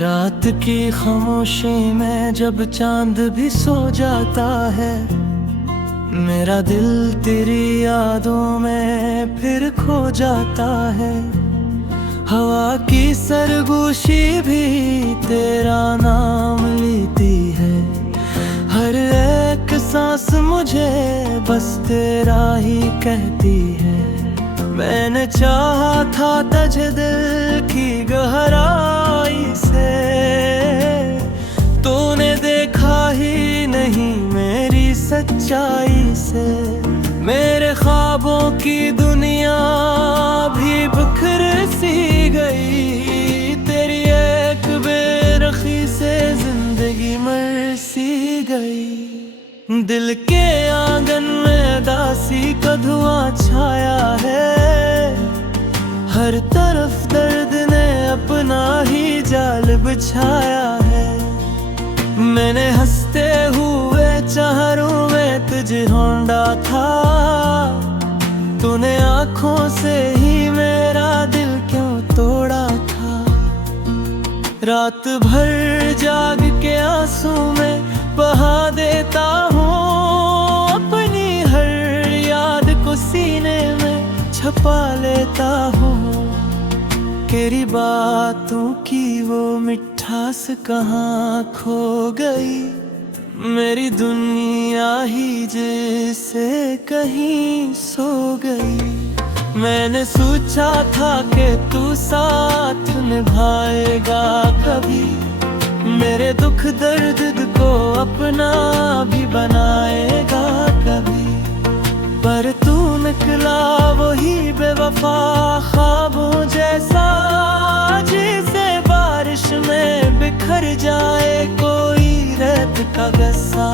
रात की खामोशी में जब चांद भी सो जाता है, मेरा दिल तेरी यादों में फिर खो जाता है। हवा की सरगोशी भी तेरा नाम लेती है, हर एक सांस मुझे बस तेरा ही कहती है। मैंने चाहा था तुझे दिल की गहराई से, तूने देखा ही नहीं मेरी सच्चाई से। मेरे ख्वाबों की दुनिया भी बिखर सी गई, तेरी एक बेरखी से जिंदगी मर सी गई। दिल के आंगन में दासी का धुआं छाया है, हर तरफ दर्द ने अपना ही जाल बिछाया है। मैंने हंसते हुए चारों में तुझे ढूंढा था, तूने आंखों से ही मेरा दिल क्यों तोड़ा था। रात भर जाग के आंसू में बहा देता हूँ अपनी हर याद को, सीने में छुपा लेता हूँ। तेरी बातों की वो मिठास कहाँ खो गई, मेरी दुनिया ही जैसे कहीं सो गई। मैंने सोचा था कि तू साथ निभाएगा कभी, मेरे दुख दर्द को अपना भी बनाएगा कभी। पर तू निकला वही बेवफा ख्वाबों जैसा, जिसे बारिश में बिखर जाए कोई रेत का गस्सा।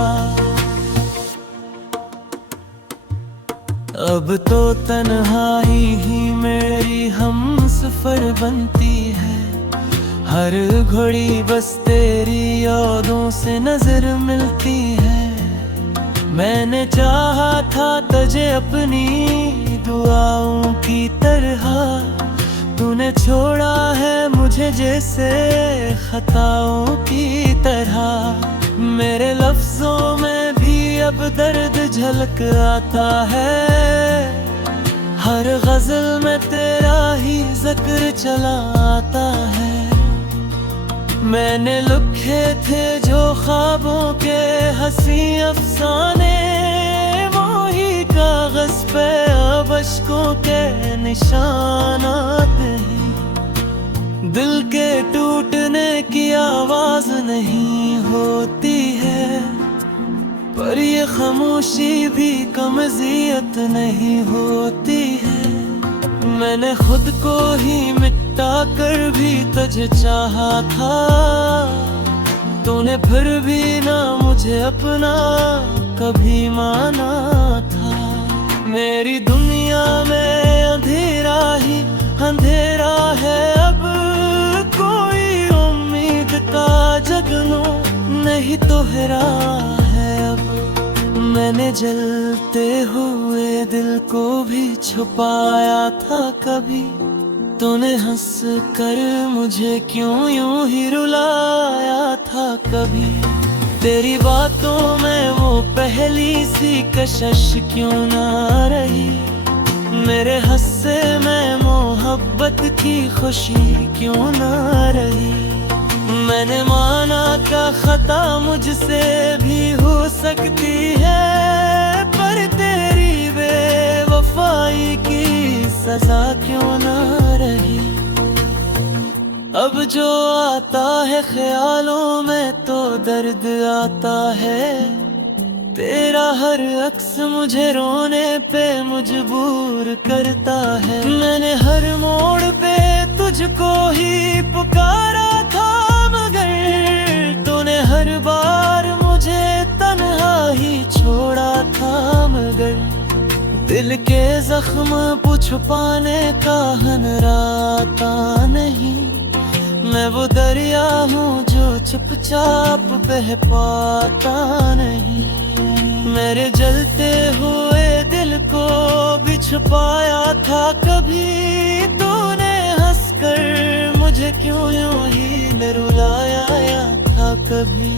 अब तो तन्हाई ही मेरी हमसफर बनती है, हर घड़ी बस तेरी यादों से नजर मिलती है। मैंने चाहा था तुझे अपनी दुआओं की तरह, तूने छोड़ा है मुझे जैसे खताओं की तरह। मेरे लफ्जों में भी अब दर्द झलक आता है, हर गजल में तेरा ही जिक्र चला आता है। मैंने लिखे थे जो ख्वाबों के हंसी अफसाने, वही कागज पे अब अश्कों के निशान आते हैं। दिल के टूटने की आवाज नहीं होती है, पर ये खामोशी भी कम अज़ियत नहीं होती है। मैंने खुद को ही मिटा कर भी तुझे चाहा था, तूने फिर भी ना मुझे अपना कभी माना था। मेरी दुनिया में अंधेरा ही अंधेरा है, अब कोई उम्मीद का जगनू नहीं तोहरा है अब। मैंने जलते हुए दिल को भी छुपाया था कभी, तूने हंस कर मुझे क्यों यूं ही रुलाया था कभी। तेरी बातों में वो पहली सी कशिश क्यों ना रही, मेरे हंसे में मोहब्बत की खुशी क्यों ना रही। मैंने माना का खता मुझसे भी हो सकती है, पर तेरी बेवफाई की सजा क्यों ना रही। अब जो आता है ख्यालों में तो दर्द आता है, तेरा हर अक्स मुझे रोने पे मजबूर करता है। मैंने हर मोड़ पे तुझको ही पुकारा था, मगर तूने हर बार मुझे तन्हा ही छोड़ा था। मगर दिल के जख्म छुपाने का हनराता नहीं, मैं वो दरिया हूँ जो चुपचाप बह पाता नहीं। मेरे जलते हुए दिल को भी छुपाया था कभी, तूने हंसकर मुझे मुझे क्यों यूं ही रुलाया था कभी।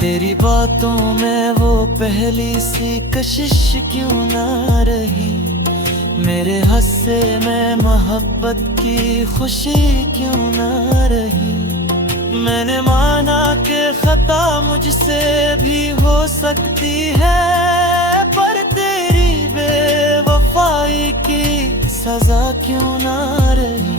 तेरी बातों में वो पहली सी कशिश क्यों ना रही, मेरे हस्से में मोहब्बत की खुशी क्यों ना रही। मैंने माना कि खता मुझसे भी हो सकती है, पर तेरी बेवफाई की सजा क्यों ना रही।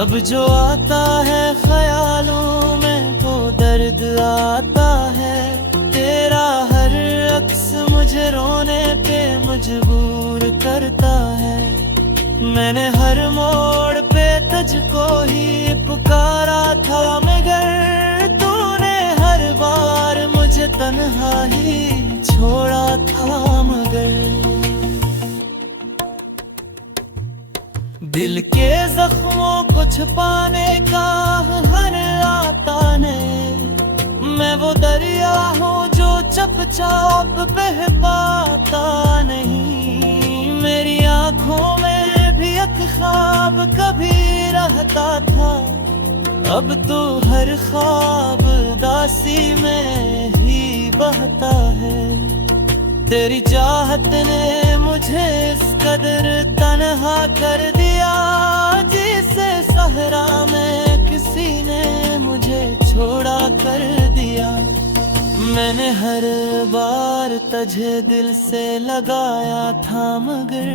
अब जो आता है ख्यालों में तो दर्द आता है, तेरा हर अक्स मुझे रोने पे मजबूर करता है। मैंने हर मोड़ पे तुझको ही पुकारा था, मगर तूने हर बार मुझे तन्हा ही छोड़ा था। मगर दिल के जख्मों को छुपाने का हर आता नहीं, मैं वो दरिया हूँ जो चुपचाप बह पाता नहीं। मेरी आँखों में भी एक ख्वाब कभी रहता था, अब तो हर ख्वाब दासी में ही बहता है। तेरी चाहत ने मुझे इस कदर तन्हा कर दिया, जिसे सहरा में किसी ने मुझे छोड़ा कर दिया। मैंने हर बार तुझे दिल से लगाया था, मगर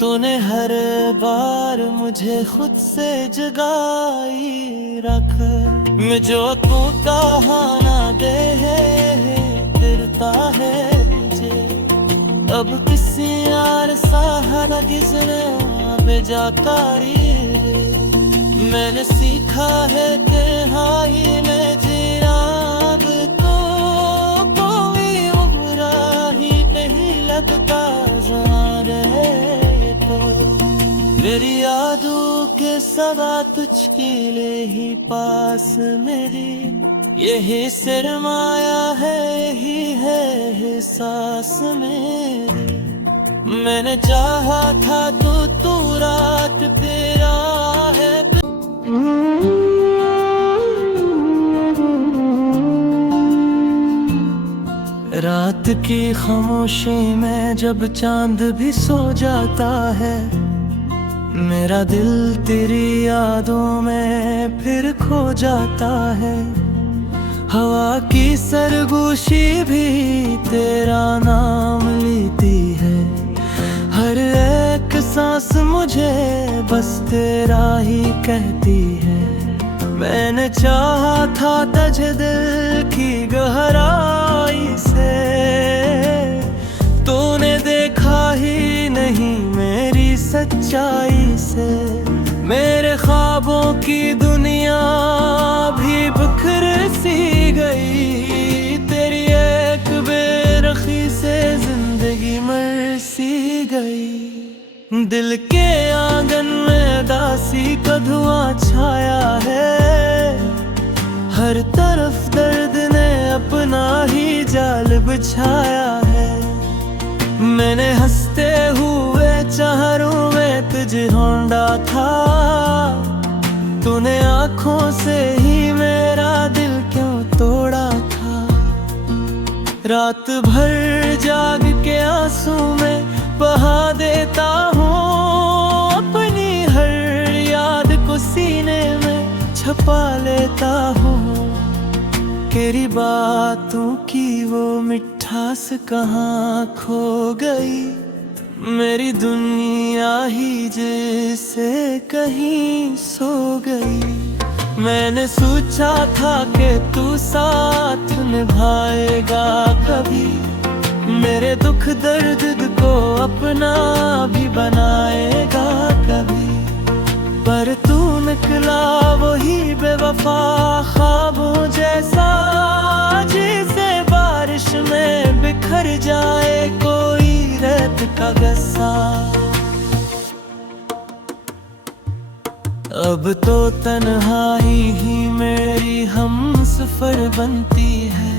तूने हर बार मुझे खुद से जगाई रख। मैं जो तू कहा ना दे फिरता है, अब किसी यार सहारा किसने बेजाकारी रे। मैंने सीखा है तन्हाई में जीना, अब तो कोई उम्र ही नहीं लगता जहाँ रहे तो। मेरी यादों के सवा तुझके लिए ही पास मेरी, यही सरमाया है, यही है एहसास मेरी। मैंने चाहा था तू रात तेरा है। रात की खामोशी में जब चांद भी सो जाता है, मेरा दिल तेरी यादों में फिर खो जाता है। हवा की सरगोशी भी तेरा नाम लेती है, हर एक सांस मुझे बस तेरा ही कहती है। मैंने चाहा था तुझे दिल की गहराई से, तूने देखा ही नहीं मेरी सच्चाई से। मेरे ख्वाबों की दुनिया भी बिखर सी गई, तेरी एक बेरखी से जिंदगी मर सी गई। दिल के आंगन में दासी का धुआं छाया है, हर तरफ दर्द ने अपना ही जाल बिछाया है। मैंने हंसते हुए चेहरों में तुझे ढूंढा था, तूने आँखों से ही मेरा दिल क्यों तोड़ा था। रात भर जाग के आंसू में बहा देता हूँ, अपनी हर याद को सीने में छुपा लेता हूँ। तेरी बातों की वो मिठास कहाँ खो गई, मेरी दुनिया ही जैसे कहीं सो गई। मैंने सोचा था कि तू साथ निभाएगा कभी, मेरे दुख दर्द को अपना भी बनाएगा कभी। पर तू निकला वही बेवफा ख्वाबों जैसा, जिसे बारिश में बिखर जाए कोई रेत का गस्सा। अब तो तन्हाई ही मेरी हम सफर बनती है।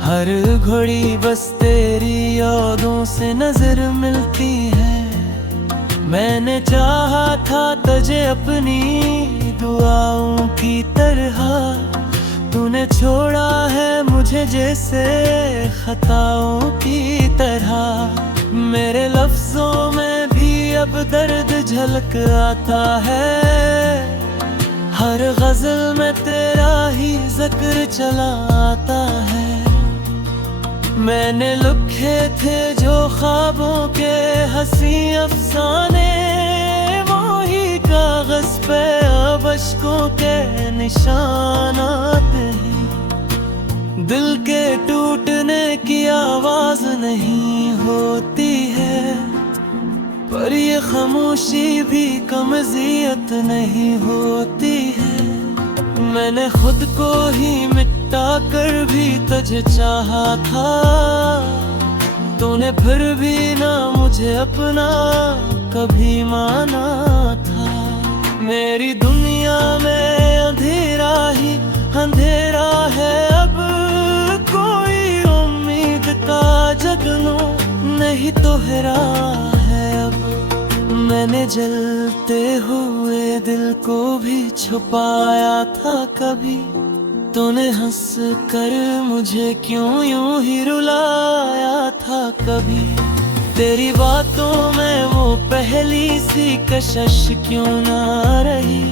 हर घड़ी बस तेरी यादों से नजर मिलती है। मैंने चाहा था तुझे अपनी दुआओं की तरह, तूने छोड़ा है मुझे जैसे खताओं की तरह। मेरे लफ्जों में भी अब दर्द झलक आता है। हर गजल में तेरा ही जिक्र चला आता है। मैंने लिखे थे जो ख्वाबों के हंसी अफसाने, वही कागज पे अब अश्कों के निशान आते हैं। दिल के टूटने की आवाज नहीं होती है, पर ये खामोशी भी कम अज़ियत नहीं होती है। मैंने खुद को ही मिटा कर भी तुझे चाहा था, तूने फिर भी ना मुझे अपना कभी माना था। मेरी दुनिया में अंधेरा ही अंधेरा है, अब कोई उम्मीद का जगनू नहीं तोहरा है। अब मैंने जलते हुए दिल को भी छुपाया था कभी, तूने हंस कर मुझे क्यों यूं ही रुलाया था कभी। तेरी बातों में वो पहली सी कशिश क्यों ना रही,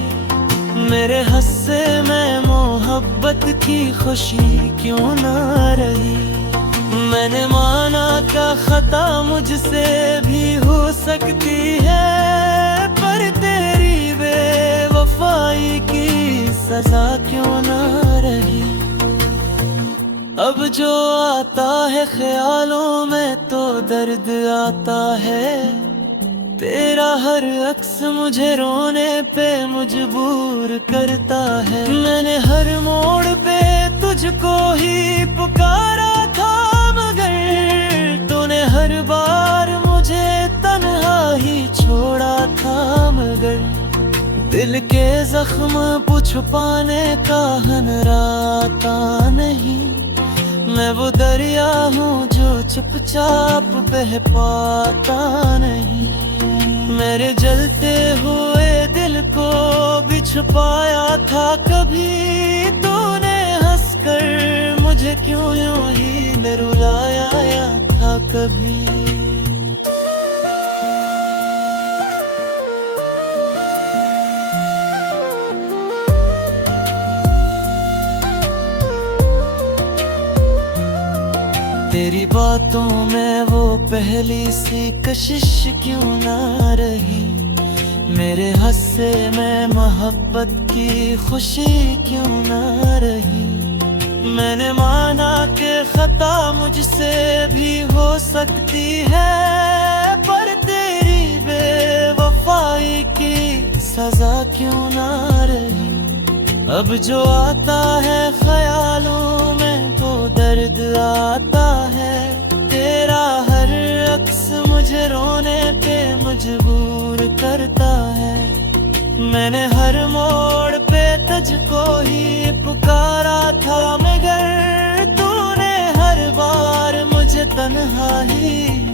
मेरे हंसे में मोहब्बत की खुशी क्यों ना रही। मैंने माना का खता मुझसे भी हो सकती है, पर तेरी बेवफाई की सजा क्यों ना रही। अब जो आता है ख्यालों में तो दर्द आता है, तेरा हर अक्स मुझे रोने पे मजबूर करता है। मैंने हर मोड़ पे तुझको ही पुकारा था, मगर तूने हर बार मुझे तन्हा ही छोड़ा था। मगर दिल के जख्म छुपाने का हनराता नहीं, मैं वो दरिया हूँ जो चुपचाप बह पाता नहीं। मेरे जलते हुए दिल को भी छुपाया था कभी, तूने हंसकर मुझे क्यों यूं ही रुलाया था कभी। तेरी बातों में वो पहली सी कशिश क्यों ना रही, मेरे हंसे में मोहब्बत की खुशी क्यों ना रही। मैंने माना कि खता मुझसे भी हो सकती है, पर तेरी बेवफाई की सजा क्यों ना रही। अब जो आता है ख्यालों में तो दर्द आता है, तेरा हर अक्स मुझे रोने पे मजबूर करता है। मैंने हर मोड़ पे तुझको ही पुकारा था, मगर तूने हर बार मुझे तन्हा ही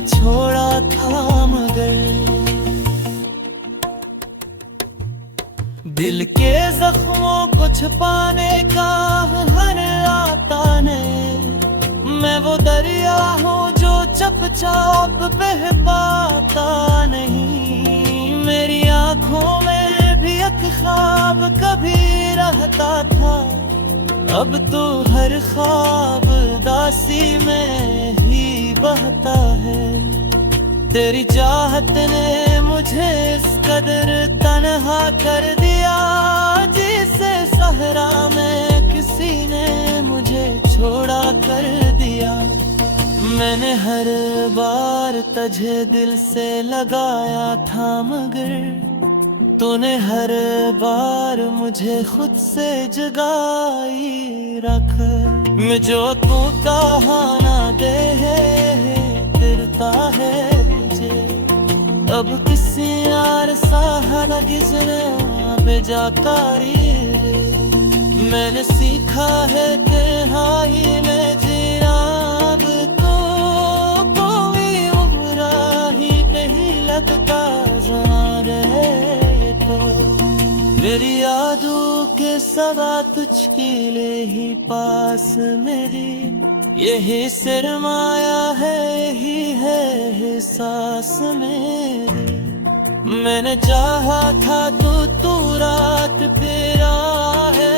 छोड़ा था। मगर दिल के जख्मों को छुपाने का हर आता नहीं, मैं वो दरिया हूँ जो चुपचाप बह पाता नहीं। मेरी आँखों में भी एक ख्वाब कभी रहता था, अब तो हर ख्वाब दासी में ही बहता है। तेरी चाहत ने मुझे इस कदर तन्हा कर दिया, जिसे सहरा में किसी ने मुझे छोड़ा कर दिया। मैंने हर बार तुझे दिल से लगाया था, मगर तूने हर बार मुझे खुद से जगाई रख। मैं जो तू कहा ना दे फिरता है तुझे, अब किसी यार सहारा किसने बेजाकारी। मैंने सीखा देखा है तन्हाई में जीना, अब तो कोई उम्र ही नहीं लगता जहाँ रहे तो। मेरी यादों के सवा तुझके लिए ही पास मेरी, यही सरमाया है, यही है एहसास मेरी। मैंने चाहा था तू रात फेरा है।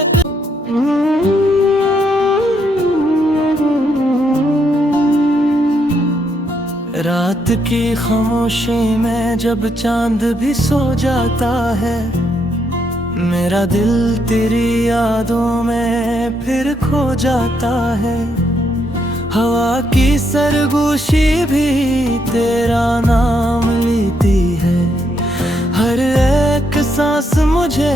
रात की खामोशी में जब चांद भी सो जाता है, मेरा दिल तेरी यादों में फिर खो जाता है। हवा की सरगोशी भी तेरा नाम लेती है, हर एक सांस मुझे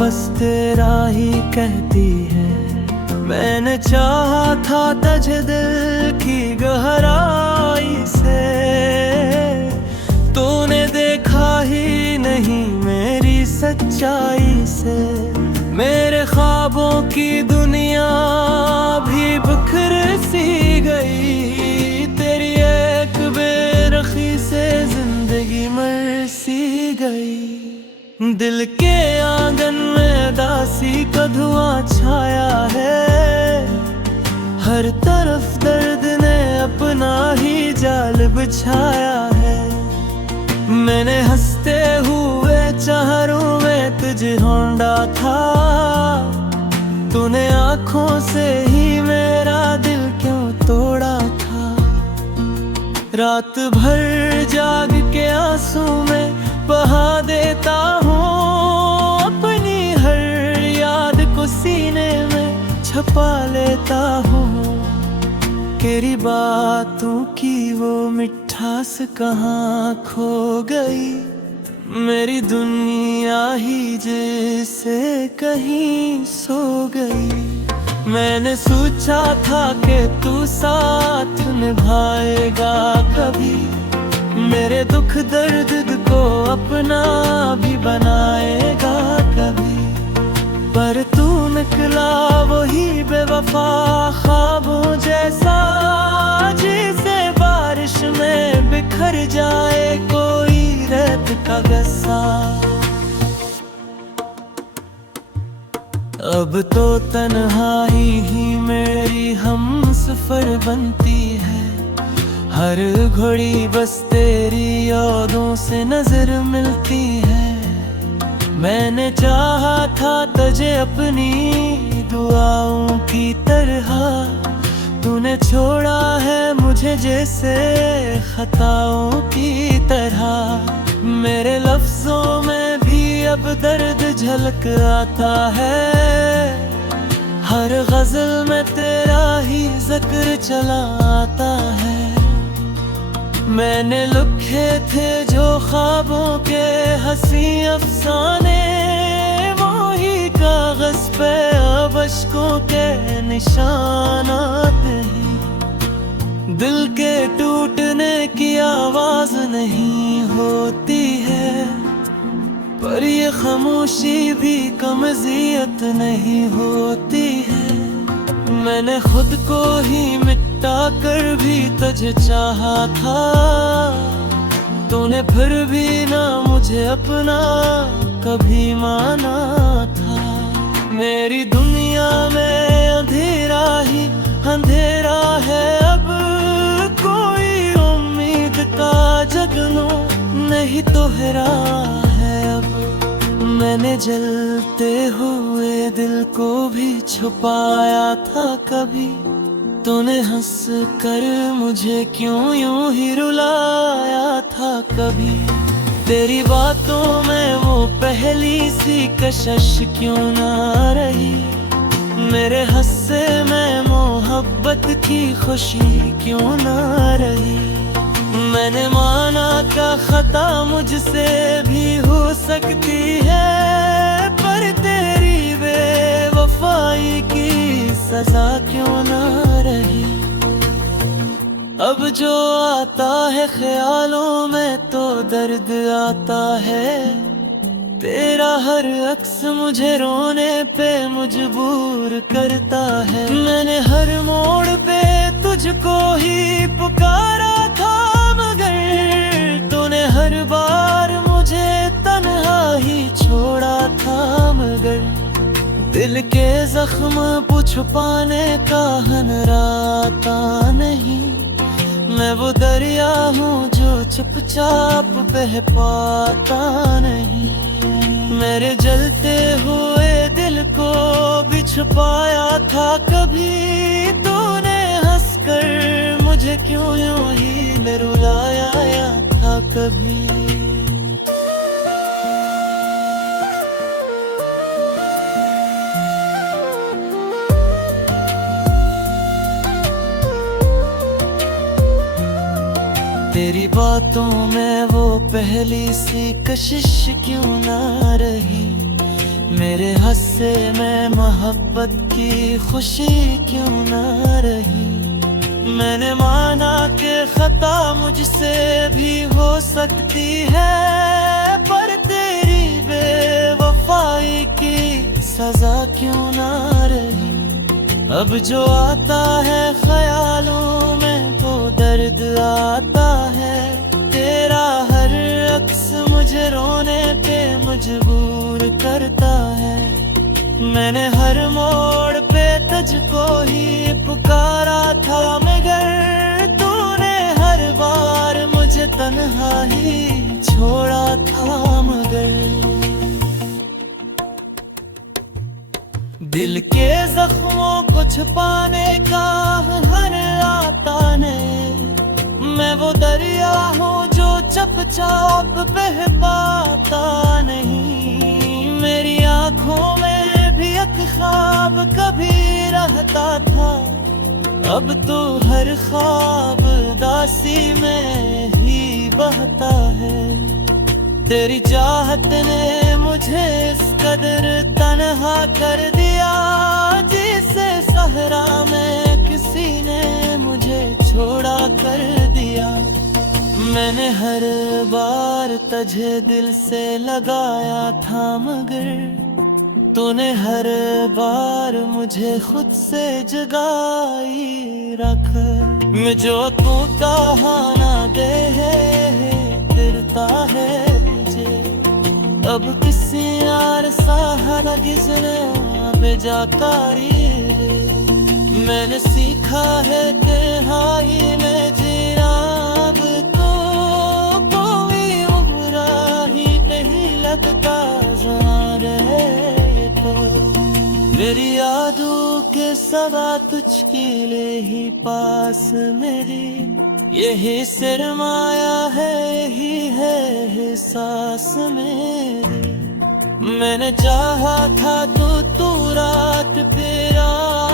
बस तेरा ही कहती है। मैंने चाहा था तुझे दिल की गहराई से, तूने देखा ही नहीं मेरी सच्चाई से। मेरे ख्वाबों की दुनिया भी बिखर सी गई, तेरी एक बेरखी से जिंदगी मर सी गई। दिल के आंगन में दासी का धुआं छाया है, हर तरफ दर्द ने अपना ही जाल बिछाया है। मैंने हंसते हुए चारों में तुझे ढूंढा था, तूने आंखों से ही मेरा दिल क्यों तोड़ा था। रात भर जाग के आंसू में बहा देता हूँ अपनी हर याद को, सीने में छुपा लेता हूँ। तेरी बातों की वो मिठास कहाँ खो गई, मेरी दुनिया ही जैसे कहीं सो गई। मैंने सोचा था कि तू साथ निभाएगा कभी, मेरे दुख दर्द को अपना भी बनाएगा कभी। पर तू निकला वही बेवफा ख्वाबों जैसा, जिसे बारिश में बिखर जाए कोई रेत का गस्सा। अब तो तन्हाई ही मेरी हमसफर बनती है, हर घड़ी बस तेरी यादों से नजर मिलती है। मैंने चाहा था तुझे अपनी दुआओं की तरह, तूने छोड़ा है मुझे जैसे खताओं की तरह। मेरे लफ्जों में भी अब दर्द झलक आता है, हर गजल में तेरा ही जिक्र चला आता है। मैंने लिखे थे जो ख्वाबों के हंसी अफसाने, वही कागज पे अब अश्कों के निशान आते हैं। दिल के टूटने की आवाज नहीं होती है, पर ये खामोशी भी कम अज़ियत नहीं होती है। मैंने खुद को ही मिटा कर भी तुझे चाहा था, तूने फिर भी ना मुझे अपना कभी माना था। मेरी दुनिया में अंधेरा ही अंधेरा है, अब कोई उम्मीद का जगनू नहीं तोहरा है। अब मैंने जलते हुए दिल को भी छुपाया था कभी, तूने हंस कर मुझे क्यों यूं ही रुलाया था कभी। तेरी बातों में वो पहली सी कशिश क्यों ना रही, मेरे हंसे में मोहब्बत की खुशी क्यों ना रही। मैंने माना का खता मुझसे भी हो सकती है, पर तेरी बेवफाई की सजा क्यों ना रही। अब जो आता है ख्यालों में तो दर्द आता है, तेरा हर अक्स मुझे रोने पे मजबूर करता है। मैंने हर मोड़ पे तुझको ही पुकारा था, मगर तूने हर बार मुझे तन्हा ही छोड़ा था। मगर दिल के जख्म छुपाने का हनराता नहीं। मैं वो दरिया हूँ जो चुपचाप बह पाता नहीं। मेरे जलते हुए दिल को भी छुपाया था कभी। तूने हंसकर मुझे क्यों यूं ही रुलाया था कभी। तेरी बातों में वो पहली सी कशिश क्यों ना रही। मेरे हस्से में मोहब्बत की खुशी क्यों ना रही। मैंने माना कि खता मुझसे भी हो सकती है, पर तेरी बेवफाई की सजा क्यों ना रही। अब जो आता है ख्यालों में तो दर्द आता है। तेरा हर अक्स मुझे रोने पे मजबूर करता है। मैंने हर मोड़ पे तुझको ही पुकारा था, मगर तूने हर बार मुझे तन्हा ही छोड़ा था। मगर दिल के जख्मों को छुपाने का हर आता नहीं। मैं वो दरिया हूँ जो चुपचाप बह पाता नहीं। मेरी आँखों में भी एक ख्वाब कभी रहता था, अब तो हर ख्वाब दासी में ही बहता है। तेरी चाहत ने मुझे इस कदर तन्हा कर दिया, जिसे सहरा में किसी ने मुझे छोड़ा कर दिया। मैंने हर बार तुझे दिल से लगाया था, मगर तूने हर बार मुझे खुद से जगाई रख। मुझे तू कहा ना दे फिरता है अब किसी यार सहारा किसने बेजाकारी रे। मैंने सीखा है तन्हाई में जीना, अब तो कोई उम्र ही नहीं लगता रे। तो मेरी यादों के सवा तुझके लिए ही पास मेरी, यही सरमाया है, यही है एहसास मेरी। मैंने चाहा था तो तू रात पे रात